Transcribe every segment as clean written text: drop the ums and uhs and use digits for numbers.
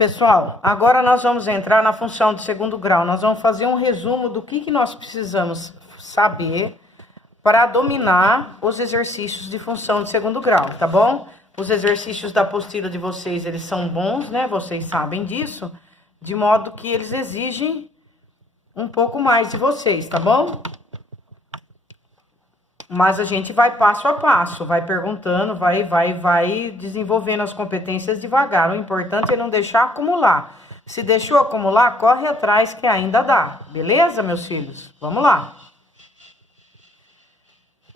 Pessoal, agora nós vamos entrar na função de segundo grau. Nós vamos fazer um resumo do que nós precisamos saber para dominar os exercícios de função de segundo grau, tá bom? Os exercícios da apostila de vocês, eles são bons, né? Vocês sabem disso, de modo que eles exigem um pouco mais de vocês, tá bom? Mas a gente vai passo a passo, vai perguntando, vai desenvolvendo as competências devagar. O importante é não deixar acumular. Se deixou acumular, corre atrás que ainda dá. Beleza, meus filhos? Vamos lá.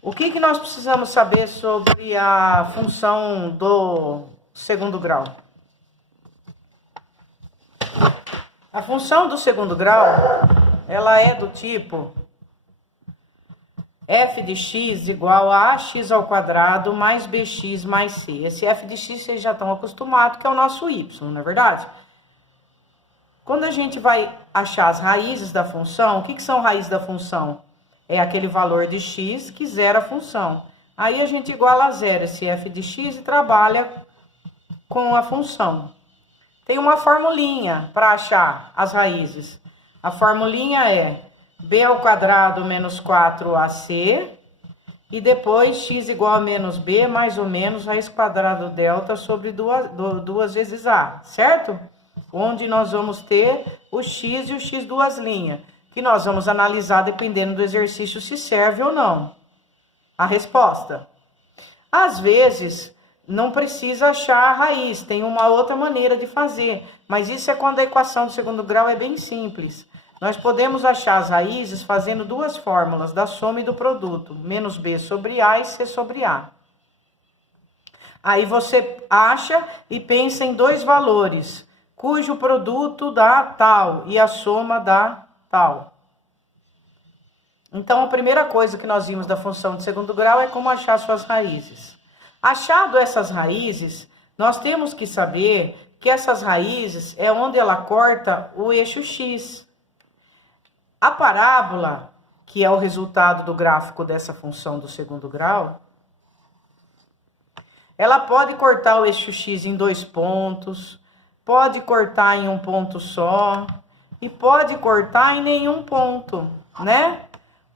O que nós precisamos saber sobre a função do segundo grau? A função do segundo grau, ela é do tipo f de x igual a ax ao quadrado mais bx mais c. Esse f de x vocês já estão acostumados, que é o nosso y, não é verdade? Quando a gente vai achar as raízes da função, o que são raízes da função? É aquele valor de x que zera a função. Aí a gente iguala a zero esse f de x e trabalha com a função. Tem uma formulinha para achar as raízes. A formulinha é b ao quadrado menos 4ac, e depois x igual a menos b mais ou menos raiz quadrada do delta sobre duas vezes a, certo? Onde nós vamos ter o x e o x duas linhas, que nós vamos analisar dependendo do exercício se serve ou não a resposta. Às vezes, não precisa achar a raiz, tem uma outra maneira de fazer, mas isso é quando a equação do segundo grau é bem simples. Nós podemos achar as raízes fazendo duas fórmulas, da soma e do produto, menos b sobre a e c sobre a. Aí você acha e pensa em dois valores, cujo produto dá tal e a soma dá tal. Então, a primeira coisa que nós vimos da função de segundo grau é como achar suas raízes. Achado essas raízes, nós temos que saber que essas raízes é onde ela corta o eixo x. A parábola, que é o resultado do gráfico dessa função do segundo grau, ela pode cortar o eixo x em dois pontos, pode cortar em um ponto só e pode cortar em nenhum ponto, né?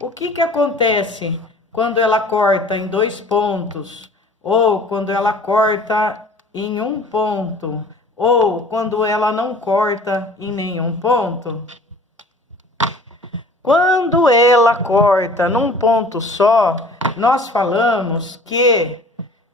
O que acontece quando ela corta em dois pontos, ou quando ela corta em um ponto, ou quando ela não corta em nenhum ponto? Quando ela corta num ponto só, nós falamos que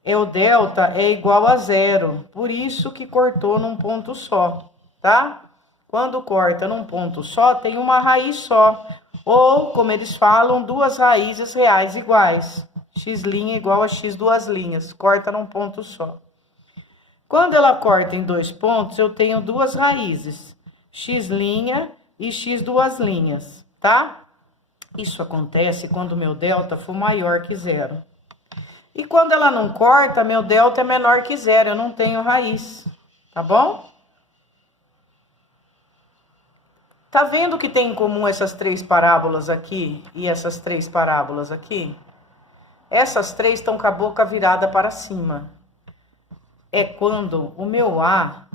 o delta é igual a zero. Por isso que cortou num ponto só, tá? Quando corta num ponto só, tem uma raiz só. Ou, como eles falam, duas raízes reais iguais. X' igual a x duas linhas. Corta num ponto só. Quando ela corta em dois pontos, eu tenho duas raízes. X' e x duas linhas. Tá? Isso acontece quando meu delta for maior que zero. E quando ela não corta, meu delta é menor que zero, eu não tenho raiz. Tá bom? Tá vendo que tem em comum essas três parábolas aqui e essas três parábolas aqui? Essas três estão com a boca virada para cima. É quando o meu A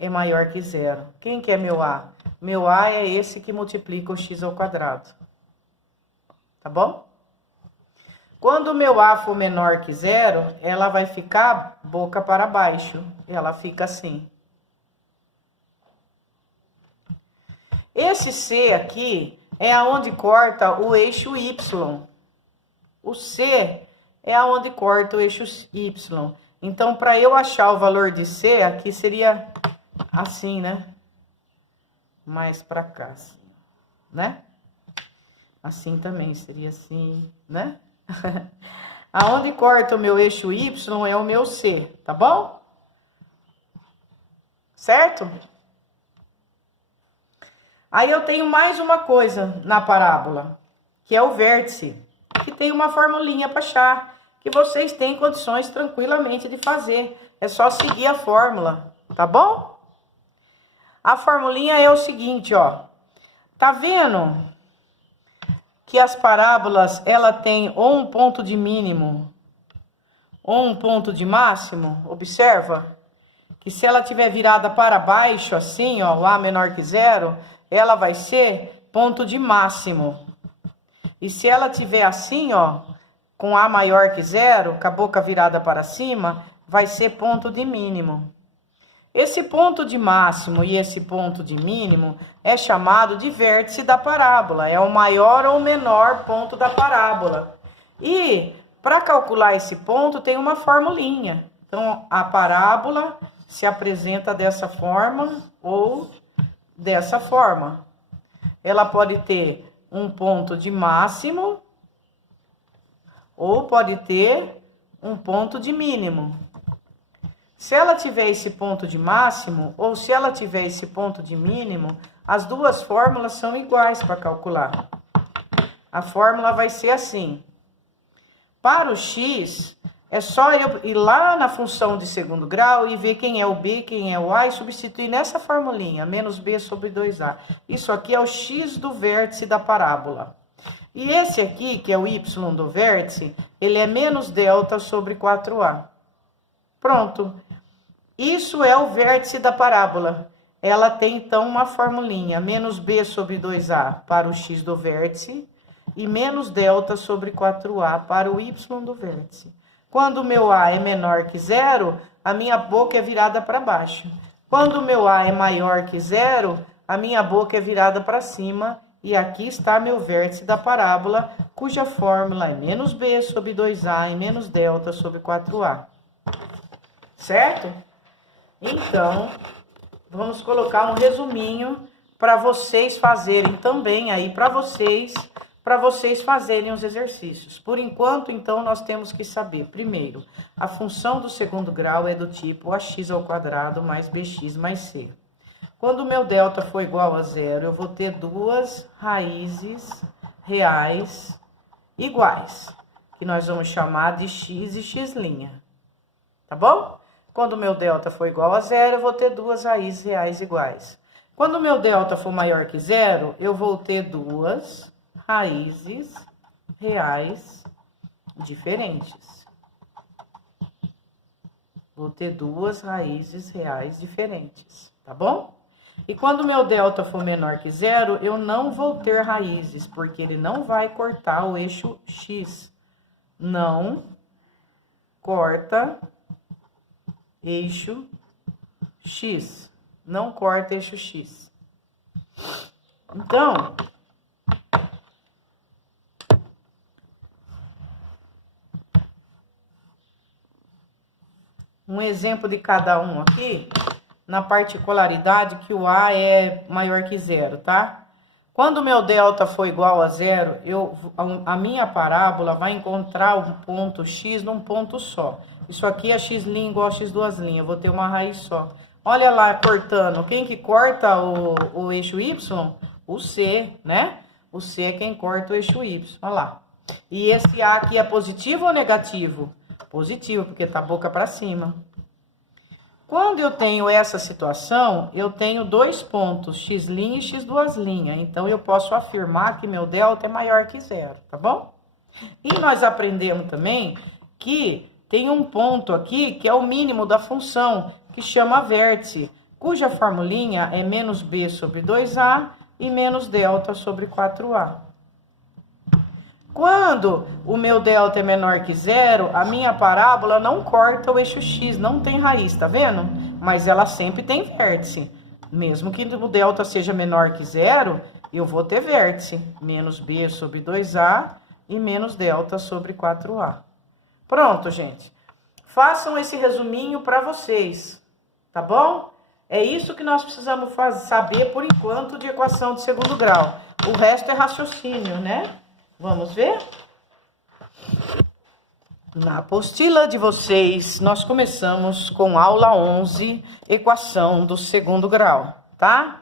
é maior que zero. Quem que é meu A? Meu A é esse que multiplica o x ao quadrado. Tá bom? Quando o meu A for menor que zero, ela vai ficar boca para baixo. Ela fica assim. Esse C aqui é aonde corta o eixo Y. O C é aonde corta o eixo Y. Então, para eu achar o valor de C, aqui seria assim, né? Mais para cá, assim, né? Assim também seria assim, né? Aonde corta o meu eixo Y é o meu C, tá bom? Certo? Aí eu tenho mais uma coisa na parábola, que é o vértice, que tem uma formulinha para achar, que vocês têm condições tranquilamente de fazer. É só seguir a fórmula, tá bom? A formulinha é o seguinte, ó. Tá vendo que as parábolas, ela tem ou um ponto de mínimo ou um ponto de máximo? Observa. que se ela tiver virada para baixo, assim, ó, o A menor que zero, ela vai ser ponto de máximo. E se ela tiver assim, ó, com A maior que zero, com a boca virada para cima, vai ser ponto de mínimo. Esse ponto de máximo e esse ponto de mínimo é chamado de vértice da parábola. É o maior ou menor ponto da parábola. E para calcular esse ponto tem uma formulinha. Então, a parábola se apresenta dessa forma ou dessa forma. Ela pode ter um ponto de máximo ou pode ter um ponto de mínimo. Se ela tiver esse ponto de máximo ou se ela tiver esse ponto de mínimo, as duas fórmulas são iguais para calcular. A fórmula vai ser assim. Para o x, é só eu ir lá na função de segundo grau e ver quem é o b, quem é o a e substituir nessa formulinha, menos b sobre 2a. Isso aqui é o x do vértice da parábola. E esse aqui, que é o y do vértice, ele é menos delta sobre 4a. Pronto. Isso é o vértice da parábola. Ela tem, então, uma formulinha, menos b sobre 2a para o x do vértice e menos delta sobre 4a para o y do vértice. Quando o meu a é menor que zero, a minha boca é virada para baixo. Quando o meu a é maior que zero, a minha boca é virada para cima. E aqui está meu vértice da parábola, cuja fórmula é menos b sobre 2a e menos delta sobre 4a. Certo? Então, vamos colocar um resuminho para vocês fazerem também aí para vocês fazerem os exercícios. Por enquanto, então, nós temos que saber, primeiro, a função do segundo grau é do tipo ax² mais bx mais c. Quando o meu delta for igual a zero, eu vou ter duas raízes reais iguais, que nós vamos chamar de x e x'. Tá bom? Quando o meu delta for igual a zero, eu vou ter duas raízes reais iguais. Quando o meu delta for maior que zero, eu vou ter duas raízes reais diferentes. Vou ter duas raízes reais diferentes, tá bom? E quando o meu delta for menor que zero, eu não vou ter raízes, porque ele não vai cortar o eixo x. Não corta eixo x. Não corta eixo x. Então, um exemplo de cada um aqui, na particularidade que o a é maior que zero, tá? Quando o meu delta for igual a zero, a minha parábola vai encontrar o ponto x num ponto só. Isso aqui é x' igual a x², eu vou ter uma raiz só. Olha lá, cortando, quem que corta o eixo y? O c, né? O c é quem corta o eixo y, olha lá. E esse a aqui é positivo ou negativo? Positivo, porque tá a boca para cima. Quando eu tenho essa situação, eu tenho dois pontos, x' e x². Então, eu posso afirmar que meu delta é maior que zero, tá bom? E nós aprendemos também que tem um ponto aqui, que é o mínimo da função, que chama vértice, cuja formulinha é menos b sobre 2a e menos delta sobre 4a. Quando o meu delta é menor que zero, a minha parábola não corta o eixo x, não tem raiz, tá vendo? Mas ela sempre tem vértice. Mesmo que o delta seja menor que zero, eu vou ter vértice. Menos b sobre 2a e menos delta sobre 4a. Pronto, gente. Façam esse resuminho para vocês, tá bom? É isso que nós precisamos saber por enquanto de equação de segundo grau. O resto é raciocínio, né? Vamos ver? Na apostila de vocês, nós começamos com aula 11, equação do segundo grau, tá?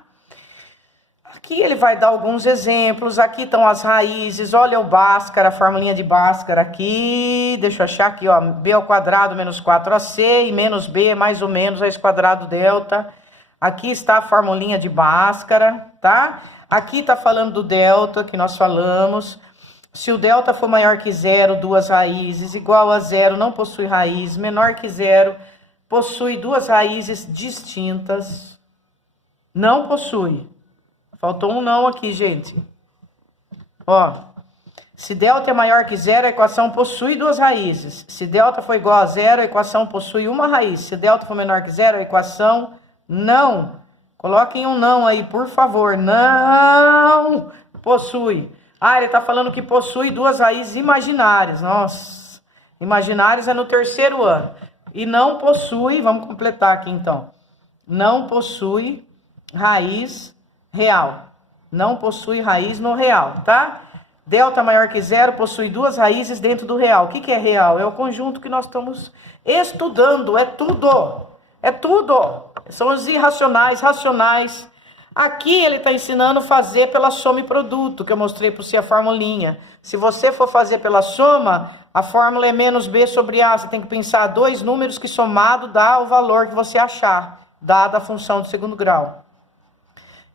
Aqui ele vai dar alguns exemplos, aqui estão as raízes, olha o Bhaskara, a formulinha de Bhaskara aqui, deixa eu achar aqui, ó, b² menos 4ac e menos b mais ou menos raiz² delta. Aqui está a formulinha de Bhaskara, tá? Aqui tá falando do delta que nós falamos. Se o delta for maior que zero, duas raízes, igual a zero, não possui raiz, menor que zero, possui duas raízes distintas. Não possui. Faltou um não aqui, gente. Ó, se delta é maior que zero, a equação possui duas raízes. Se delta for igual a zero, a equação possui uma raiz. Se delta for menor que zero, a equação não. Coloquem um não aí, por favor. Não possui. Ah, ele tá falando que possui duas raízes imaginárias. Nossa, imaginárias é no terceiro ano. E não possui, vamos completar aqui então. Não possui raiz real. Não possui raiz no real, tá? Delta maior que zero possui duas raízes dentro do real. O que é real? É o conjunto que nós estamos estudando. É tudo. É tudo. São os irracionais, racionais. Aqui ele está ensinando a fazer pela soma e produto, que eu mostrei para você a formulinha. Se você for fazer pela soma, a fórmula é menos B sobre A. Você tem que pensar dois números que somado dá o valor que você achar, dada a função do segundo grau.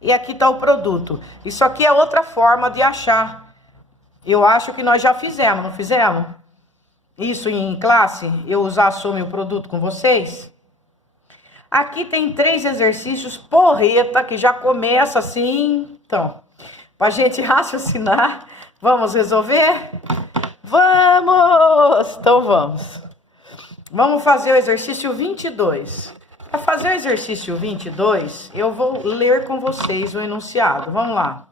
E aqui está o produto. Isso aqui é outra forma de achar. Eu acho que nós já fizemos, não fizemos? Isso em classe, eu usar a soma e o produto com vocês. Aqui tem 3 exercícios porreta, que já começa assim. Então, para a gente raciocinar, vamos resolver? Vamos! Então vamos. Vamos fazer o exercício 22. Para fazer o exercício 22, eu vou ler com vocês o enunciado. Vamos lá.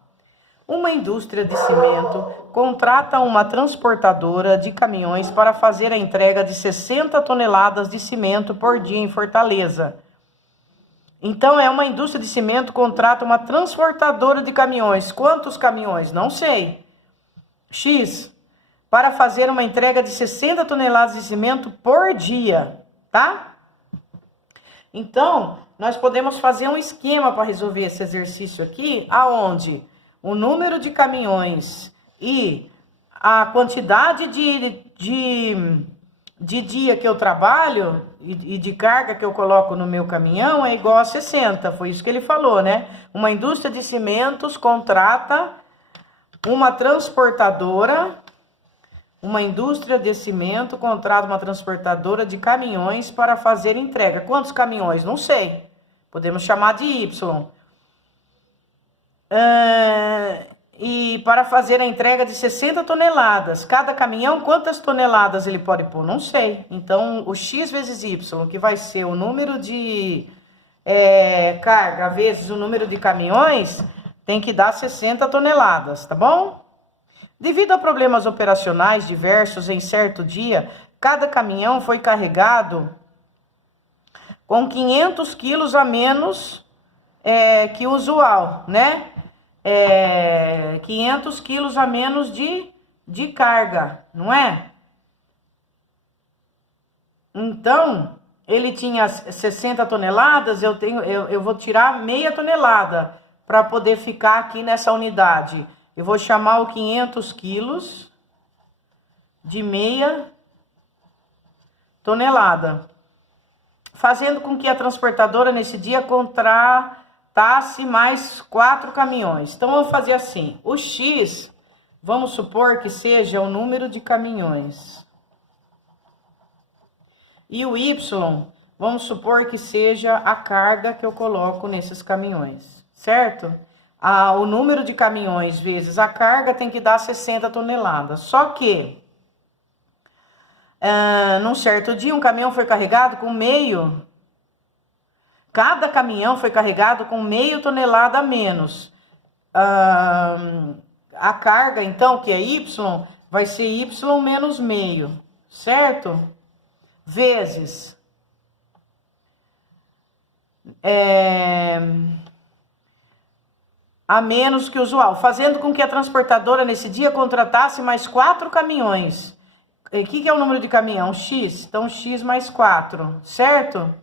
Uma indústria de cimento contrata uma transportadora de caminhões para fazer a entrega de 60 toneladas de cimento por dia em Fortaleza. Então, é uma indústria de cimento contrata uma transportadora de caminhões. Quantos caminhões? Não sei. X. Para fazer uma entrega de 60 toneladas de cimento por dia, tá? Então, nós podemos fazer um esquema para resolver esse exercício aqui, aonde o número de caminhões e a quantidade de dia que eu trabalho e de carga que eu coloco no meu caminhão é igual a 60. Foi isso que ele falou, né? Uma indústria de cimentos contrata uma transportadora. Uma indústria de cimento contrata uma transportadora de caminhões para fazer entrega. Quantos caminhões? Não sei. Podemos chamar de Y. E para fazer a entrega de 60 toneladas. Cada caminhão, quantas toneladas ele pode pôr? Não sei. Então, o X vezes Y, que vai ser o número de carga vezes o número de caminhões, tem que dar 60 toneladas, tá bom? Devido a problemas operacionais diversos em certo dia, cada caminhão foi carregado com 500 quilos a menos que o usual, né? 500 quilos a menos de carga, não é? Então, ele tinha 60 toneladas, eu vou tirar meia tonelada para poder ficar aqui nessa unidade. Eu vou chamar o 500 quilos de meia tonelada, fazendo com que a transportadora nesse dia contratasse mais 4 caminhões. Então, vamos fazer assim, o X, vamos supor que seja o número de caminhões. E o Y, vamos supor que seja a carga que eu coloco nesses caminhões, certo? O número de caminhões vezes a carga tem que dar 60 toneladas. Só que, num certo dia, um caminhão foi carregado com cada caminhão foi carregado com meio tonelada a menos. A carga, então, que é Y, vai ser Y menos meio, certo? Vezes a menos que o usual, fazendo com que a transportadora nesse dia contratasse mais 4 caminhões. O que é o número de caminhão? X. Então, X mais 4, certo?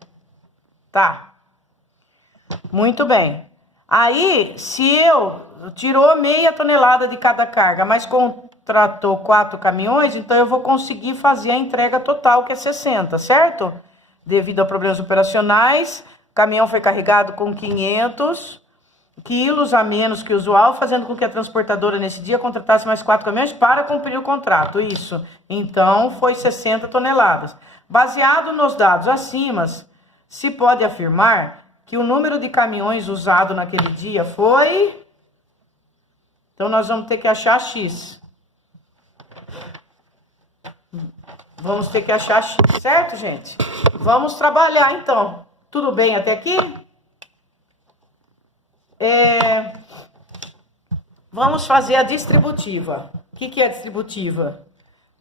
Tá. Muito bem. Aí, se eu tirou meia tonelada de cada carga, mas contratou 4 caminhões, então eu vou conseguir fazer a entrega total, que é 60, certo? Devido a problemas operacionais, o caminhão foi carregado com 500 quilos a menos que o usual, fazendo com que a transportadora nesse dia contratasse mais 4 caminhões para cumprir o contrato. Isso. Então, foi 60 toneladas. Baseado nos dados acima, se pode afirmar que o número de caminhões usado naquele dia foi... Então, nós vamos ter que achar X. Vamos ter que achar X, certo, gente? Vamos trabalhar, então. Tudo bem até aqui? Vamos fazer a distributiva. O que é distributiva?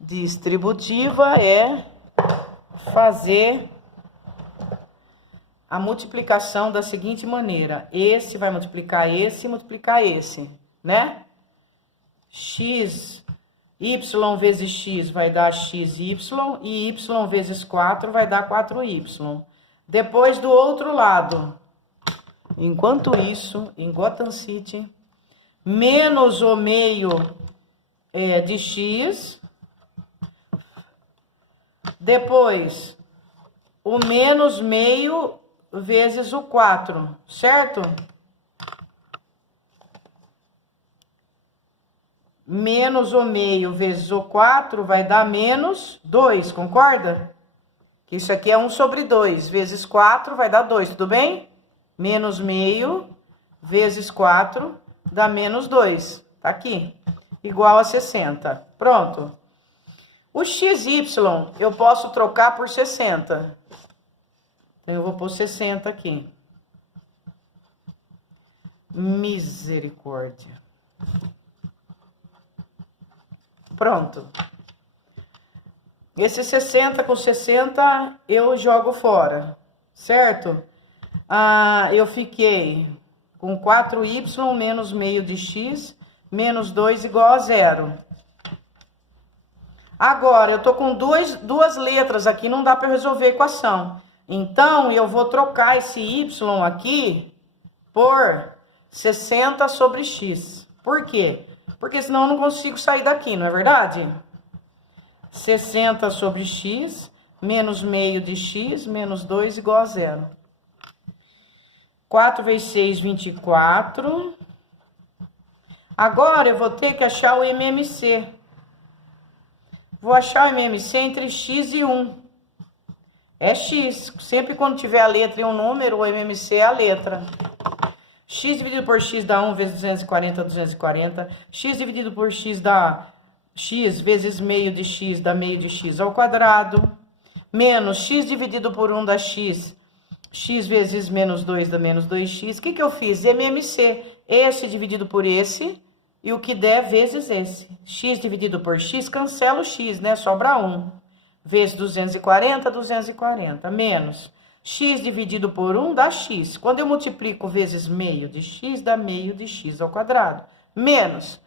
Distributiva é fazer a multiplicação da seguinte maneira. Esse vai multiplicar esse, né? X, y vezes x vai dar xy e y vezes 4 vai dar 4y. Depois do outro lado, enquanto isso, em Gotham City, menos o meio de x, depois o menos meio vezes o 4, certo? Menos o meio vezes o 4 vai dar menos 2, concorda? Que isso aqui é 1 sobre 2, vezes 4 vai dar 2, tudo bem? Menos meio vezes 4 dá menos 2, tá aqui. Igual a 60, pronto. O XY eu posso trocar por 60. Então, eu vou pôr 60 aqui. Misericórdia. Pronto. Esse 60 com 60 eu jogo fora, certo? Eu fiquei com 4y menos meio de x menos 2 igual a 0. Agora, eu tô com duas letras aqui, não dá para resolver a equação. Então, eu vou trocar esse y aqui por 60 sobre x. Por quê? Porque senão eu não consigo sair daqui, não é verdade? 60 sobre x, menos meio de x, menos 2 igual a 0. 4 vezes 6, 24. Agora, eu vou ter que achar o MMC. Vou achar o MMC entre x e 1. É x. Sempre quando tiver a letra e um número, o MMC é a letra. X dividido por x dá 1 vezes 240, 240. X dividido por x dá x vezes meio de x dá meio de x ao quadrado. Menos x dividido por 1 dá x. X vezes menos 2 dá menos 2x. O que eu fiz? MMC. Esse dividido por esse. E o que der vezes esse. X dividido por x, cancela o x, né? Sobra 1. Vezes 240, 240. Menos x dividido por 1 dá x. Quando eu multiplico vezes meio de x, dá meio de x ao quadrado. Menos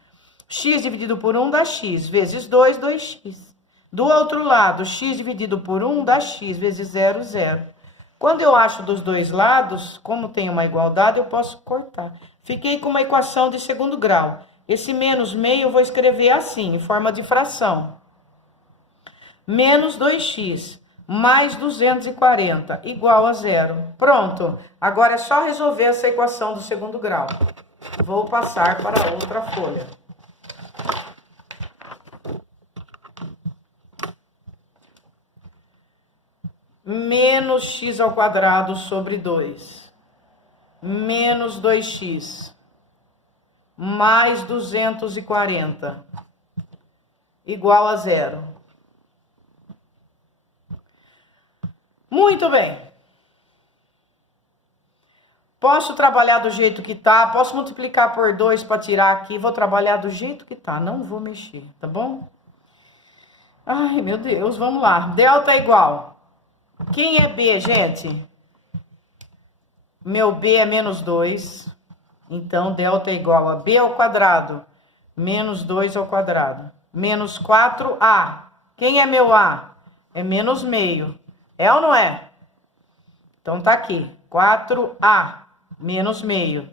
x dividido por 1 dá x. Vezes 2, 2x. Do outro lado, x dividido por 1 dá x. Vezes 0, 0. Quando eu acho dos dois lados, como tem uma igualdade, eu posso cortar. Fiquei com uma equação de segundo grau. Esse menos meio eu vou escrever assim, em forma de fração. Menos 2x mais 240 igual a 0. Pronto. Agora é só resolver essa equação do segundo grau. Vou passar para outra folha. Menos x ao quadrado sobre 2. Menos 2x. Mais 240. Igual a 0. Muito bem. Posso trabalhar do jeito que tá. Posso multiplicar por 2 para tirar aqui. Vou trabalhar do jeito que tá. Não vou mexer, tá bom? Ai, meu Deus. Vamos lá. Delta é igual. Quem é B, gente? Meu B é menos 2. Então, delta é igual a B ao quadrado. Menos 2 ao quadrado. Menos 4A. Quem é meu A? É menos meio. É ou não é? Então, tá aqui. 4A menos meio.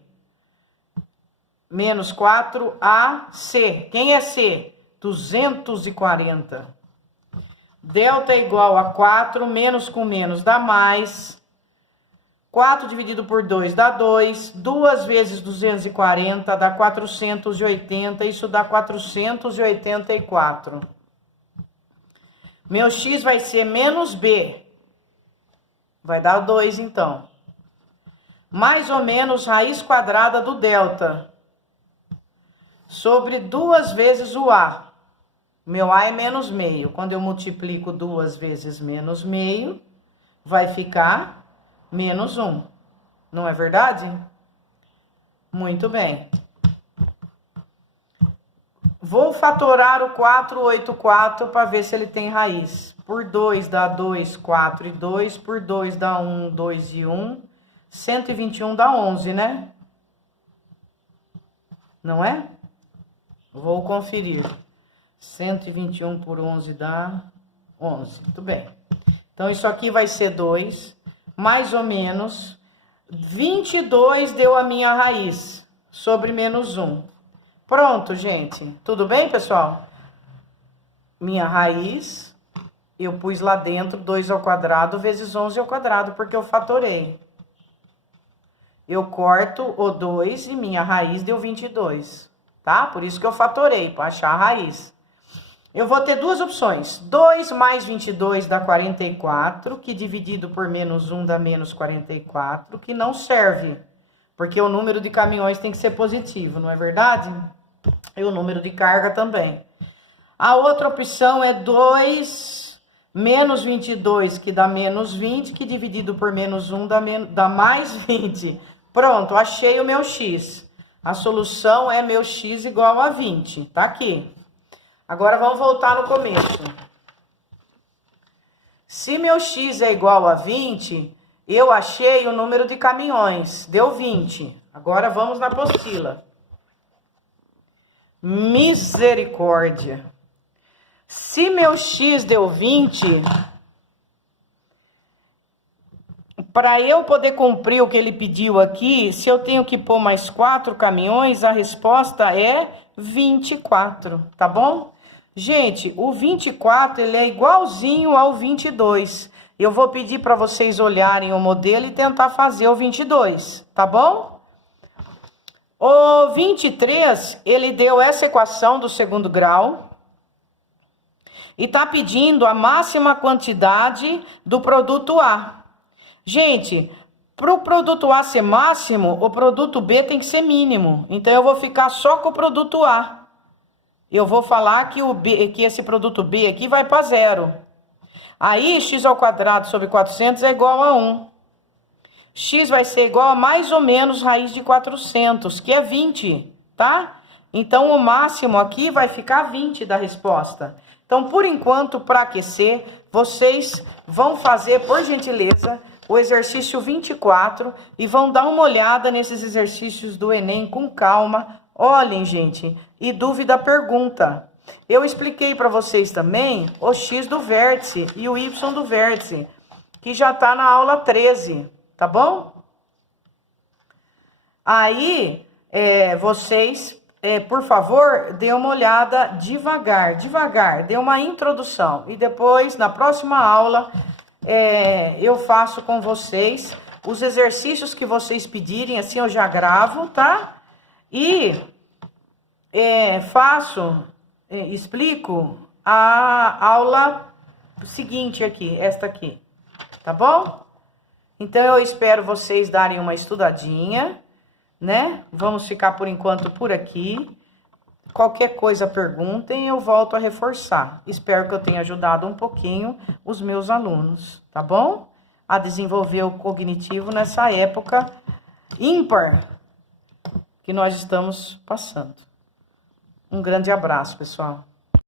Menos 4AC. Quem é C? 240. Delta é igual a 4, menos com menos dá mais. 4 dividido por 2 dá 2. 2 vezes 240 dá 480. Isso dá 484. Meu x vai ser menos b. Vai dar 2, então. Mais ou menos raiz quadrada do delta. Sobre 2 vezes o a. Meu a é menos meio. Quando eu multiplico 2 vezes menos meio, vai ficar menos 1. Não é verdade? Muito bem. Vou fatorar o 484 para ver se ele tem raiz. Por 2 dá 2, 4 e 2. Por 2 dá 1, 2 e 1. 121 dá 11, né? Não é? Vou conferir. 121 por 11 dá 11. Muito bem. Então, isso aqui vai ser 2. Mais ou menos. 22 deu a minha raiz. Sobre menos 1. Pronto, gente. Tudo bem, pessoal? Minha raiz, eu pus lá dentro 2 ao quadrado vezes 11 ao quadrado, porque eu fatorei. Eu corto o 2 e minha raiz deu 22, tá? Por isso que eu fatorei, para achar a raiz. Eu vou ter duas opções. 2 mais 22 dá 44, que dividido por menos 1 dá menos 44, que não serve, porque o número de caminhões tem que ser positivo, não é verdade? E o número de carga também. A outra opção é 2 menos 22, que dá menos 20, que dividido por menos 1 dá mais 20. Pronto, achei o meu x. A solução é meu x igual a 20. Tá aqui. Agora vamos voltar no começo. Se meu x é igual a 20, eu achei o número de caminhões. Deu 20. Agora vamos na apostila. Misericórdia. Se meu x deu 20, para eu poder cumprir o que ele pediu aqui, se eu tenho que pôr mais 4 caminhões, a resposta é 24, tá bom? Gente, o 24, ele é igualzinho ao 22. Eu vou pedir para vocês olharem o modelo e tentar fazer o 22, tá bom? O 23, ele deu essa equação do segundo grau e tá pedindo a máxima quantidade do produto A. Gente, para o produto A ser máximo, o produto B tem que ser mínimo. Então, eu vou ficar só com o produto A. Eu vou falar que, que esse produto B aqui vai para 0. Aí, x ao quadrado sobre 400 é igual a 1. X vai ser igual a mais ou menos raiz de 400, que é 20, tá? Então, o máximo aqui vai ficar 20 da resposta. Então, por enquanto, para aquecer, vocês vão fazer, por gentileza, o exercício 24 e vão dar uma olhada nesses exercícios do Enem com calma. Olhem, gente, e dúvida, pergunta. Eu expliquei para vocês também o x do vértice e o y do vértice, que já está na aula 13. Tá bom? Aí, vocês, por favor, dê uma olhada devagar, dê uma introdução. E depois, na próxima aula, eu faço com vocês os exercícios que vocês pedirem, assim eu já gravo, tá? E explico a aula seguinte aqui, esta aqui, tá bom? Então, eu espero vocês darem uma estudadinha, né? Vamos ficar, por enquanto, por aqui. Qualquer coisa, perguntem, eu volto a reforçar. Espero que eu tenha ajudado um pouquinho os meus alunos, tá bom? A desenvolver o cognitivo nessa época ímpar que nós estamos passando. Um grande abraço, pessoal.